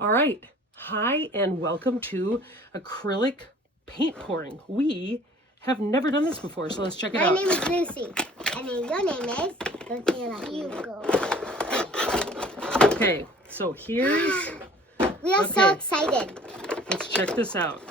All right. Hi, and welcome to acrylic paint pouring. We have never done this before, so let's check it out. My name is Lucy, and then your name is Hugo. Okay, so here's... We are so excited. Let's check this out.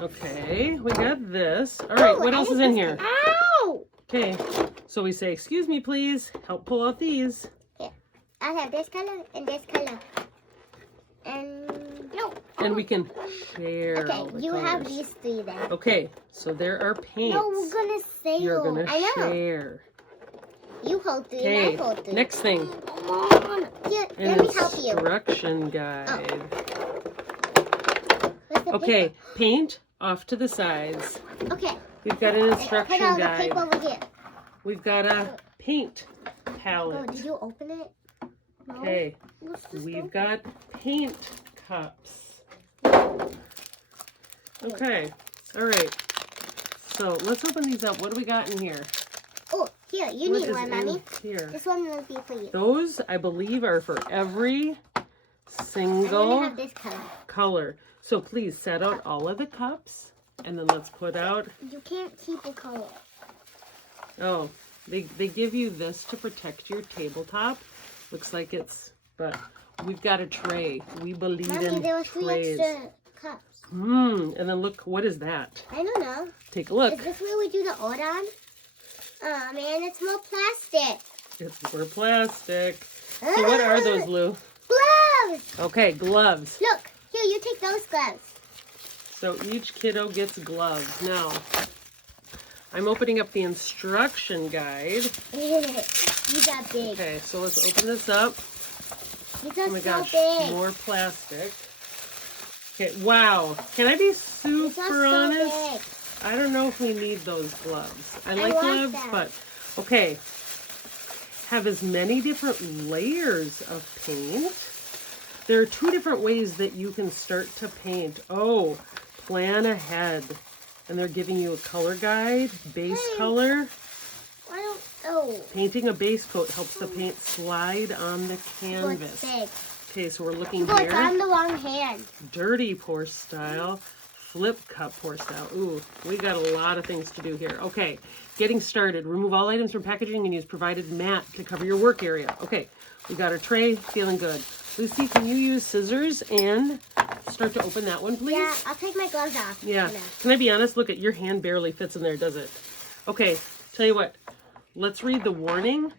Okay, we got this. All right, what else is in here? Ow! Okay, so we say, excuse me, please. Help pull out these. Yeah. I have this color and this color. And no. And we can share. Okay, you have these three then. Okay, so there are paints. No, we're gonna say you're gonna share. You hold three, Okay, I hold three. next thing. Come on. Here, let me help you. Instruction guide. Oh. Okay, paint off to the sides. Okay. We've got an instruction guide. guide. The paper over here. We've got a paint palette. Oh, did you open it? No? Okay, we've got paint cups. Okay, all right. So let's open these up. What do we got in here? Oh, here, you What need is one, in Mommy. here? This one will be for you. Those, I believe, are for every single have this color. So please set out all of the cups, and then let's put out... You can't keep a color. Oh, they give you this to protect your tabletop. Looks like it's... But we've got a tray. We believe Mommy, in there were 3 trays. extra cups. And then look, what is that? I don't know. Take a look. Is this where we do the order on? Oh, man, it's more plastic. It's more plastic. So what are those, Lou? Gloves! Okay, gloves. Look, here, you take those gloves. So each kiddo gets gloves. Now, I'm opening up the instruction guide. These are big. Okay, so let's open this up. These are Oh my so gosh, big. more plastic. Okay, wow. Can I be super honest? Big. I don't know if we need those gloves. I like want gloves, them. but okay. Have as many different layers of paint. There are 2 different ways that you can start to paint. Oh, plan ahead. And they're giving you a color guide, base color. I don't know. Painting a base coat helps the paint slide on the canvas. Big. Okay, so we're looking It's here. on the wrong hand. Dirty pour style, flip cup pour style. Ooh, we got a lot of things to do here. Okay, getting started. Remove all items from packaging and use provided mat to cover your work area. Okay, we got our tray, feeling good. Lucy, can you use scissors and start to open that one, please? Yeah, I'll take my gloves off. Yeah. Can I be honest? Look, at your hand barely fits in there, does it? Okay, tell you what. Let's read the warning.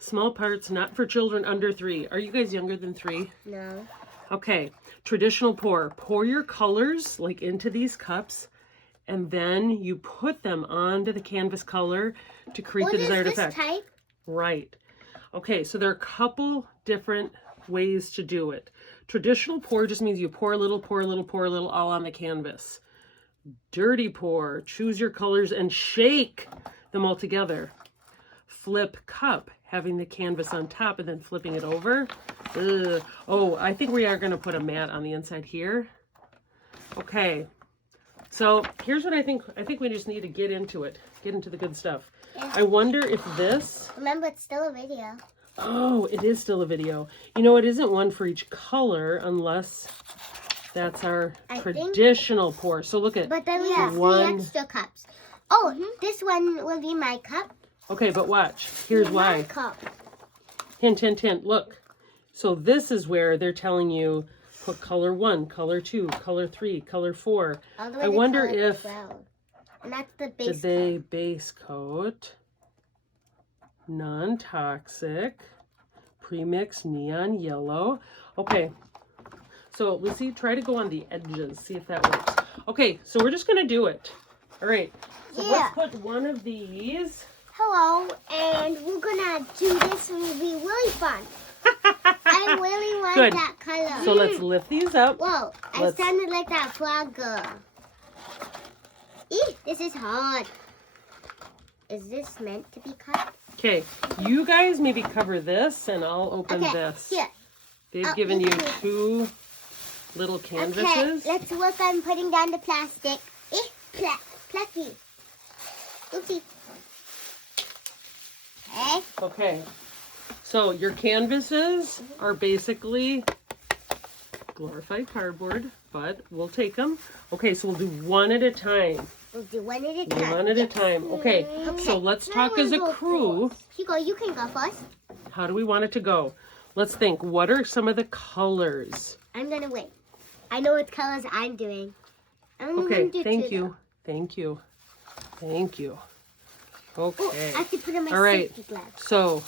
Small parts not for children under 3. Are you guys younger than 3? No. Okay. Traditional pour. Pour your colors like into these cups, and then you put them onto the canvas color to create the desired effect. Type? Right. Okay, so there are a couple different ways to do it. Traditional pour just means you pour a little, pour a little, pour a little, all on the canvas. Dirty pour. Choose your colors and shake them all together. Flip cup, having the canvas on top and then flipping it over. Ugh. Oh, I think we are going to put a mat on the inside here. Okay. So here's what I think. I think we just need to get into it. Get into the good stuff. Yeah. I wonder if this... Remember, it's still a video. Oh, it is still a video. You know, it isn't one for each color unless that's our traditional pour. So look at... But then we have 3 extra cups. Oh, this one will be my cup. Okay, but watch. Here's why. Cup. Hint, hint, hint. Look. So this is where they're telling you put color 1, color 2, color 3, color 4. I wonder if... 12. And that's the base Did they base coat? Non-toxic. Premix neon yellow. Okay. So Lucy, try to go on the edges. See if that works. Okay, so we're just going to do it. All right. So let's put one of these... Hello, and we're gonna do this and it'll be really fun. I really want that color. So let's lift these up. Whoa, I sounded like that frog girl. Eeh, this is hard. Is this meant to be cut? Okay, you guys maybe cover this and I'll open this. Here. They've given you 2 little canvases. Okay, let's work on putting down the plastic. Plucky. Oopsie. Okay, so your canvases are basically glorified cardboard, but we'll take them. Okay, so we'll do one at a time. We'll do one at a time. One at a time. Okay, so let's talk as a crew. Hugo, you can go first. How do we want it to go? Let's think. What are some of the colors? I'm gonna win. I know what colors I'm doing. Okay, thank you. Thank you. Thank you. Okay. I can put on my All right. safety gloves. So,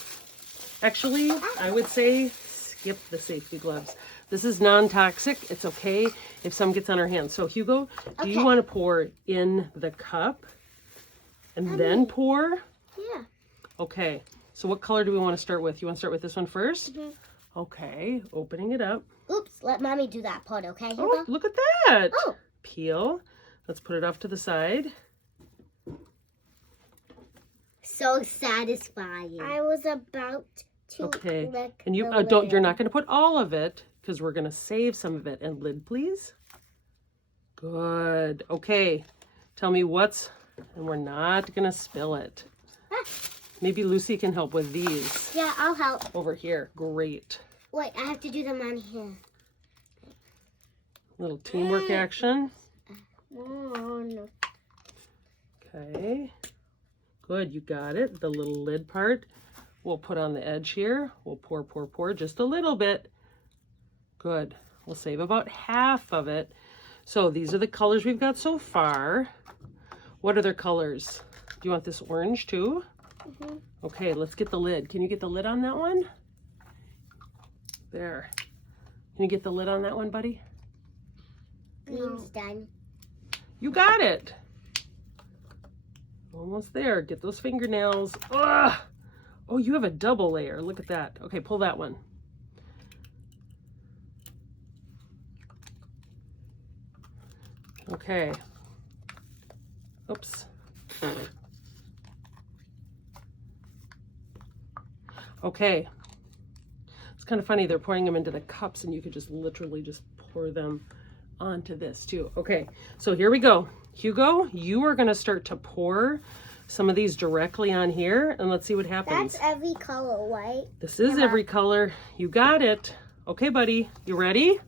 actually, I would say skip the safety gloves. This is non-toxic. It's okay if some gets on our hands. So, Hugo, do you want to pour in the cup and then pour? Yeah. Okay. So, what color do we want to start with? You want to start with this one first? Mm-hmm. Okay. Opening it up. Oops, let mommy do that part, okay, Hugo? Oh, look at that. Oh. Peel. Let's put it off to the side. So satisfying. I was about to lick And you the don't. lid. You're not going to put all of it because we're going to save some of it. And lid, please. Good. Okay. Tell me what's, and we're not going to spill it. Maybe Lucy can help with these. Yeah, I'll help. Over here. Great. Wait, I have to do them on here. Little teamwork action. Oh, no. Okay. Good, you got it. The little lid part we'll put on the edge here. We'll pour, pour, pour just a little bit. Good. We'll save about half of it. So these are the colors we've got so far. What other colors? Do you want this orange too? Mm-hmm. Okay, let's get the lid. Can you get the lid on that one? There. Can you get the lid on that one, buddy? Green's done. You got it. Almost there. Get those fingernails. Ugh. Oh, you have a double layer. Look at that. Okay, pull that one. Okay. Oops. Okay. It's kind of funny. They're pouring them into the cups and you could just literally just pour them onto this too. Okay, so here we go. Hugo, you are going to start to pour some of these directly on here and let's see what happens. That's every color, right? This is every color. You got it. Okay, buddy, you ready?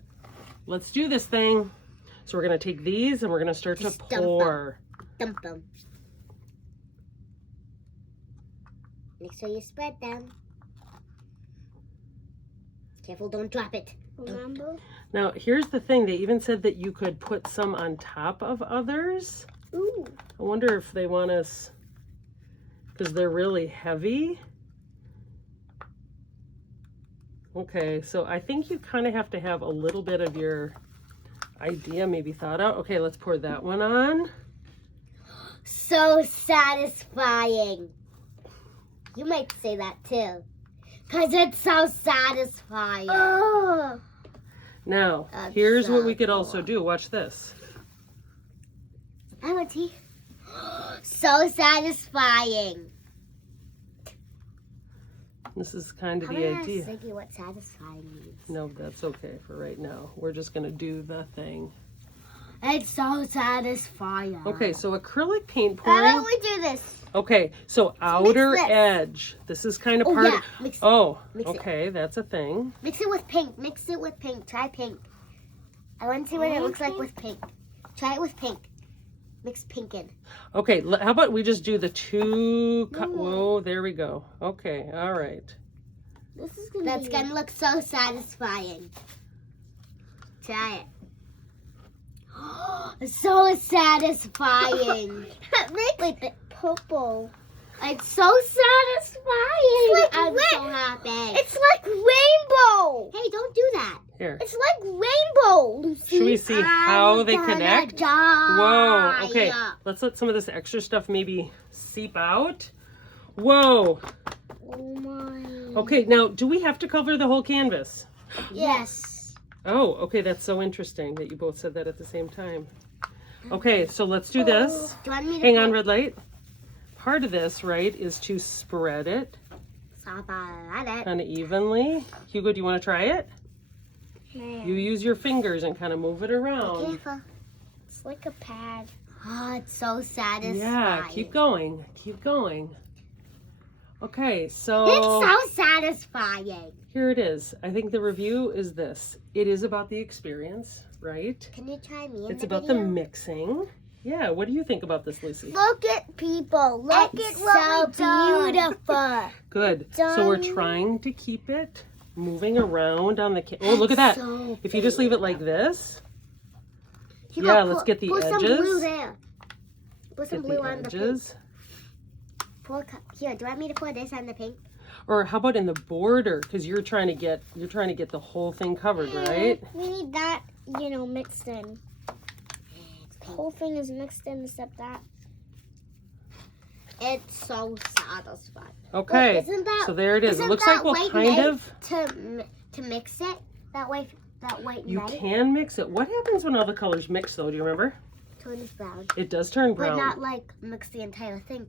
Let's do this thing. So we're going to take these and we're going to start Just to pour. Dump them. Make sure you spread them. Careful, don't drop it. Remember? Now, here's the thing. They even said that you could put some on top of others. Ooh. I wonder if they want us, because they're really heavy. Okay, so I think you kind of have to have a little bit of your idea maybe thought out. Okay, let's pour that one on. So satisfying. You might say that too. Because it's so satisfying. Oh. Now, That's here's what so we could also cool. do. Watch this. I want tea. So satisfying. This is kind of I'm the gonna ask idea. Ziggy what satisfying means. No, that's okay for right now. We're just going to do the thing. It's so satisfying. Okay, so acrylic paint How pouring. about we do this? Okay, so outer this. edge. This is kind of Oh, part yeah. of... Mix it. Oh, Mix it. okay, that's a thing. Mix it with pink. Mix it with pink. Try pink. I want to see what it looks like with pink. Try it with pink. Mix pink in. Okay, how about we just do the two... Whoa, there we go. Okay, all right. That's gonna look so satisfying. Try it. So satisfying. Make it purple. It's so satisfying. I'm so happy. It's like rainbow. Hey, don't do that. Here. It's like rainbow, Lucy. Should we see how they connect? Die. Whoa, okay. Let's let some of this extra stuff maybe seep out. Whoa. Oh my. Okay, now, do we have to cover the whole canvas? Yes. Oh, okay, that's so interesting that you both said that at the same time. Okay, so let's do this. Do you want me to Hang on, red light. Part of this, right, is to spread it kind of evenly. Hugo, do you want to try it? You use your fingers and kind of move it around. Careful. It's like a pad. Oh, it's so satisfying. Yeah, keep going. Keep going. Okay, so it's so satisfying. Here it is. I think the review is this. It is about the experience, right? Can you try me in It's the about video? the mixing. Yeah, what do you think about this, Lucy? Look at people. Look at what so beautiful. Good. So we're trying to keep it moving around on the Oh, look at that. So if you just leave it like this. Yeah, let's get the edges. Put some blue there. Put some blue on the edges. Here, do you want me to pour this on the pink? Or how about in the border? Because you're trying to get the whole thing covered, right? We need that, mixed in. The whole thing is mixed in except that. It's so satisfying. Okay, so there it is. It looks like we'll kind of to mix it that way. That white. You can mix it. What happens when all the colors mix, though? Do you remember? Turns brown. It does turn brown. But not like mix the entire thing.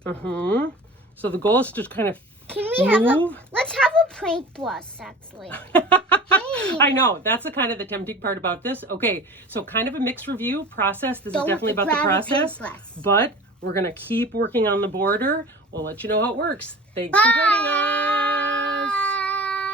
So the goal is to kind of Can we move. let's have a prank bus, actually. Hey. I know. That's the kind of the tempting part about this. Okay, so kind of a mixed review process. This is definitely about the process. But we're going to keep working on the border. We'll let you know how it works. Thanks for joining us.